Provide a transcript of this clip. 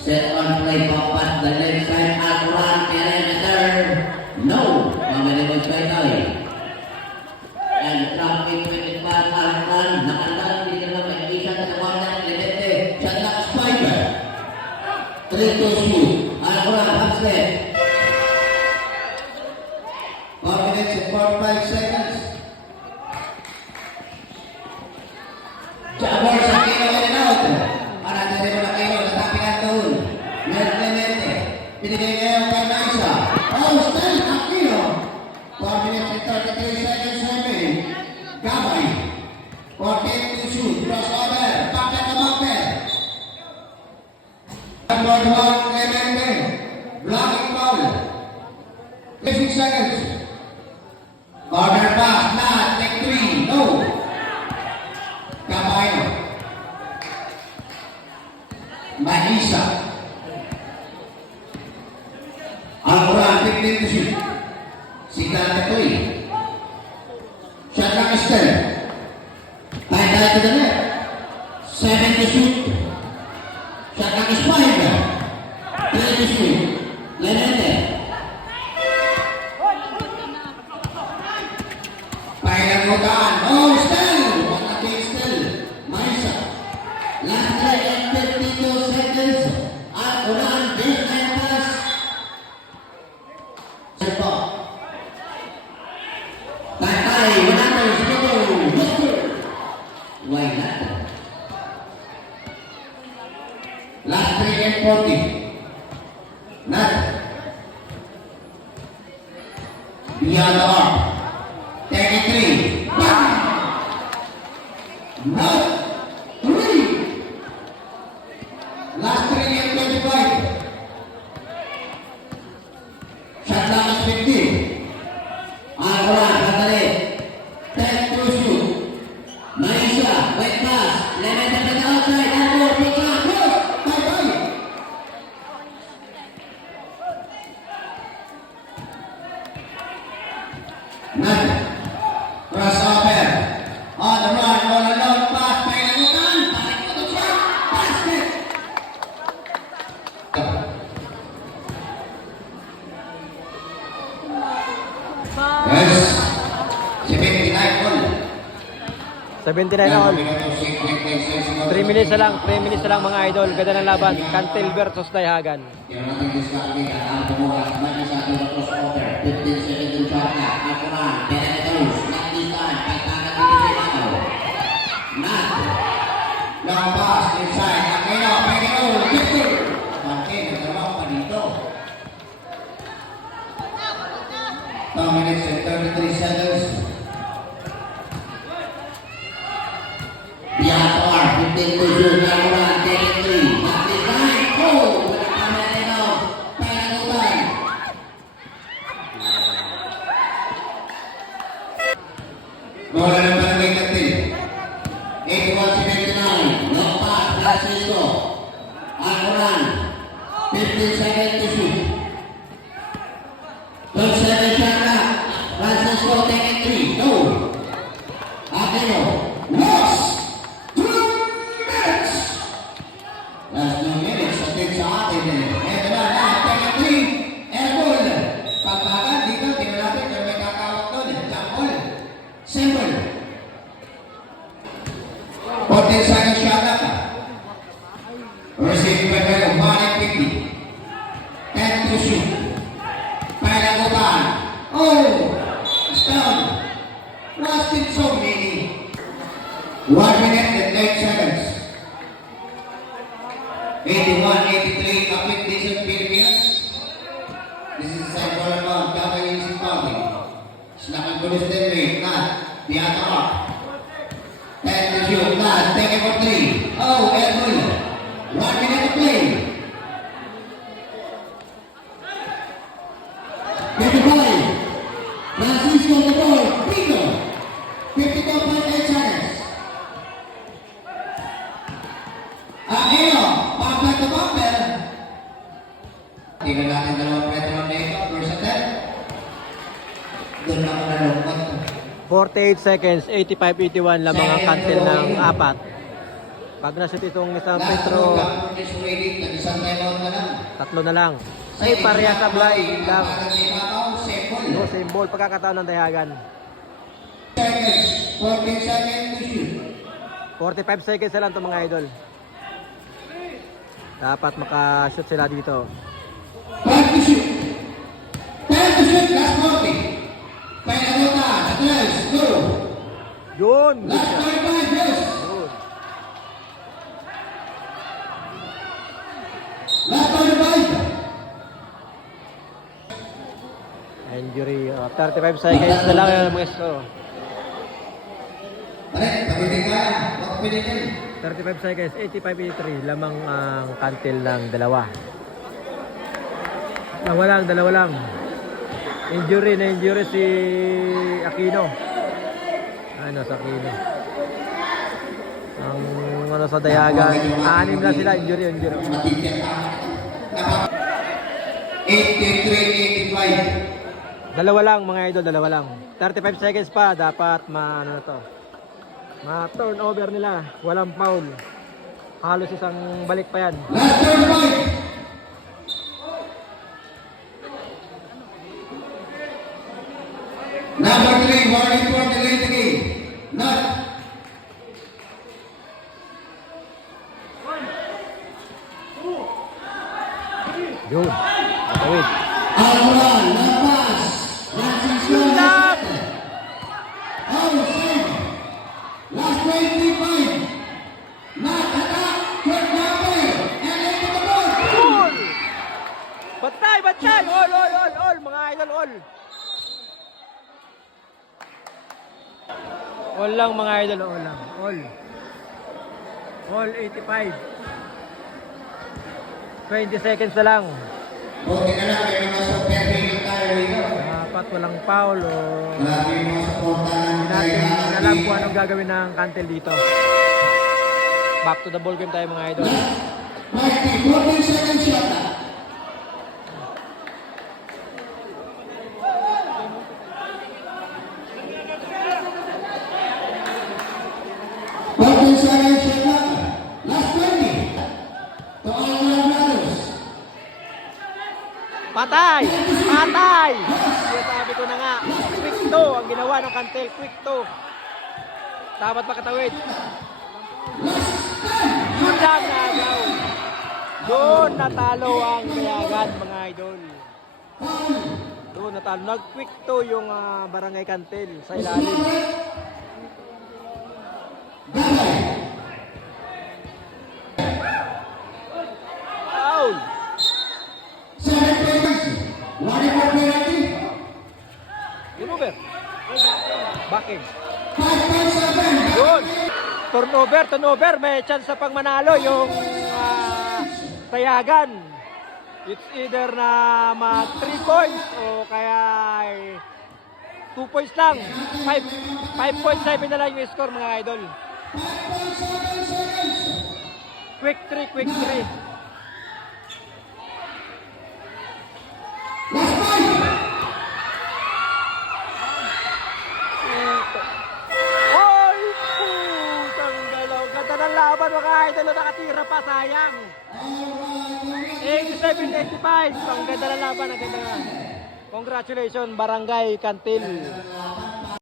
Set on play, pampat the left side, Akuran, perimeter. No, pamilibos kay Kali. And traffic with the ball, Akuran, nakalang, hindi naman may isa sa corner, Levete, shot clock spider. Three to shoot, Akuran, half set. Four minutes and forty-five seconds. Still ang kilo. 4 minutes and 33 seconds remaining. Gabay. 14 to shoot. Crossover. Bakit na bumper. Number one, Clemente. Blocking foul. 36 seconds. Corner pass. Not. Take three. No. Cabayo. Mahisa. Al-Quran, 15 to shoot. Sigal Katoy. Shot clock is 10. Tie tie to the net. 7 to shoot. Shot clock is 5. 3 to shoot. Lenete. Pailan mo daan. Last three and 40. Not. Beyond the arc. 33. Bang! Not. Three. Last three and 25. Shot clock is 15. Alcoran, Katali. 10 to shoot. Maisha, wet pass. Lemon to the outside. Elbow, pick up. Good. Bye-bye. None. Crossover. On the run, all alone, pass, Pailanutan. Balik ko to siya. Basket. Yes. 79 all. 79 na all. 3 minutes na lang, 3 minutes na lang mga idol. Ganda ng laban. Cantil versus Dayhagan. Yang natin diskarte ka ang kumuha sa mga sa ating crossover. 15 seconds yung shot clock. Akuran, Benetos, Naklisan, Pagkakan dito sa ikaw. Nat. Long pass inside. Aquino, Aquino, Victor. Bante, nagtrabaho pa dito. 2 minutes and 33 seconds. Biatar, 15 to shoot. Akuran, Benetos, Naklisan, oh! Wala pa na Panagutan. Bola ng Simple. 14 seconds shot up. Receiving by Belo, Malik Pipi. 10 to shoot. Panagutan. Oh! Stun. Lost it so many. 1 minute take for 3. Oh, Edmund. 1 minute play. 55. Francisco ball. Bingo. 52.8 seconds. Aquino, bumper to bumper. Tingnan natin dalawang pretro na ito. Versatile. Doon ako nalungkot. 48 seconds, 85-81 lang mga cantil ng apat. Pag na-shoot itong isang Last Petro, tatlo na lang. Ay, pareha sa Blay. Yun lang. No symbol, pagkakataon ng dayagan. Seconds. 14 seconds to shoot. 45 seconds na lang ito mga idol. Dapat makashoot sila dito. 5 to shoot. 10 Injury. Uh, 35 seconds na lang yung mga score. Pare, pagdating ka. Huwag pinitin. 35 seconds, 85-83. Lamang ang kantil ng dalawa. Dalawa lang, dalawa lang. Injury na injury si Aquino. Ano sa Aquino? Ang ano sa Dayagan, anim lang sila injury, injury. Matitiyak ka. Dapat 83-85. Dalawa lang mga idol, dalawa lang. 35 seconds pa, dapat ma ano na to. Ma turnover nila, walang foul. Halos isang balik pa yan. Last 35. Number 3, warning for delay the game. Not. Yun. Tawid. Alwan, Lapas. Francisco. Stop! Outside. Last 25. Not attack. Third number. And into the board. All! Batay, batay! All, all, all, all! Mga idol, all! All lang mga idol, all lang. All. All 85. 20 seconds na lang. Buti na lang, may mga super hero tayo rito. Dapat walang foul o Grabe yung mga supportahan ng tayo. alam kung anong gagawin ng kantel dito. Back to the ball game tayo mga idol. Mikey, 14 seconds shot na. Fourteen seconds shot na. Last 20. To all our brothers. Patay! Patay! Sinasabi ko na nga, quick to ang ginawa ng kantel, quick to. Dapat makatawid. Yun lang nagaw. Doon natalo ang kayagan mga idol. Doon natalo. Nag-quick to yung ah, barangay kantel sa ilalim. Foul! Seven seconds. For penalty. Turnover. Backing. Yun. Turnover, turnover. May chance sa pang manalo yung ah, tayagan. It's either na mag 3 points o kaya 2 points lang. 5 5.7 na lang yung score mga idol. Quick 3, quick 3. Oy, putang galaw. Ganda ng mga idol. Nakatira pa, sayang. 87-85. Ang ganda ng laban. Ang ganda nga. Congratulations, Barangay Kantil.